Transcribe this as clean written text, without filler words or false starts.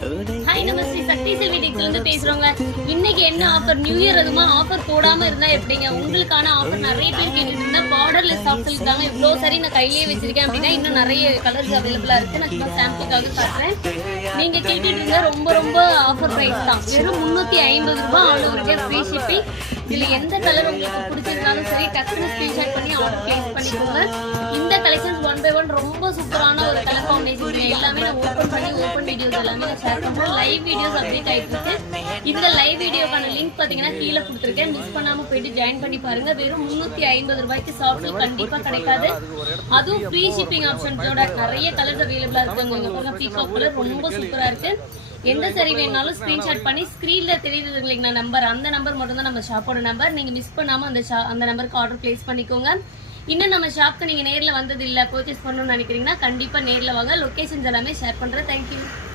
Hi நமஸ்தே சக்தி செல்வி டெக்ஸ்ல இருந்து பேசுறோங்க. இன்னைக்கு என்ன ஆஃபர், நியூ இயர் அதுமா ஆஃபர் போடாம இருந்தா எப்படிங்க? உங்களுக்கான ஆஃபர் நிறைய பேர் கேட்டுட்டு இருந்தா பார்டர்லெஸ் சாஃப்ட் சில்க் தாங்க. இவ்வளோ சரி நான் கையிலேயே வச்சிருக்கேன் அப்படின்னா இன்னும் நிறைய கலர்ஸ் அவைலபிளா இருக்கு. நான் சும்மா சாம்பிளுக்காக காட்டுறேன். நீங்க கேட்டுட்டு இருந்தா ரொம்ப ரொம்ப ஆஃபர் பிரைஸ் தான். வெறும் 350 ரூபாய். All over free shipping. இதுல எந்த கலர் உங்களுக்கு பிடிச்சிருந்தாலும் சரி டக்குனு ஸ்கிரீன்ஷாட் பண்ணி ஆர்டர் பிளேஸ் பண்ணிக்கோங்க. இந்த கலெக்ஷன்ஸ் 1 by 1 ரொம்ப சூப்பரான ஒரு கலர் காம்பினேஷன் எல்லாமே நான் ஓப்பன் வீடியோஸ் எல்லாமே நான் ஷேர் பண்றேன். லைவ் வீடியோஸ் அப்டேட் ஆயிட்டு இருக்கு. இந்த லைவ் வீடியோக்கான லிங்க் பாத்தீங்கன்னா கீழே கொடுத்துருக்கேன். மிஸ் பண்ணாம போயிட்டு ஜாயின் பண்ணி பாருங்க. வெறும் 350 ரூபாய்க்கு சாஃப்ட் கண்டிப்பா கிடைக்காது. அதுவும் ஃப்ரீ ஷிப்பிங் ஆப்ஷன்ஸோட நிறைய கலர்ஸ் அவைலபிளா இருக்கு. பீகாக் கலர் ரொம்ப சூப்பரா இருக்கு. எந்த சரி வேணாலும் ஸ்கிரீன்ஷாட் பண்ணி ஸ்கிரீன்ல தெரியுது இல்லைங்களா நம்பர், அந்த நம்பர் மட்டும் தான் நம்ம ஷாப்போட நம்பர். நீங்க மிஸ் பண்ணாம அந்த நம்பருக்கு ஆர்டர் பிளேஸ் பண்ணிக்கோங்க. இன்னும் நம்ம ஷாப்க்கு நீங்க நேர்ல வந்தது இல்ல, பர்ச்சேஸ் பண்ணணும்னு நினைக்கிறீங்கன்னா கண்டிப்பா நேர்ல வாங்க. லொகேஷன்ஸ் எல்லாமே ஷேர் பண்றேன். தேங்க்யூ.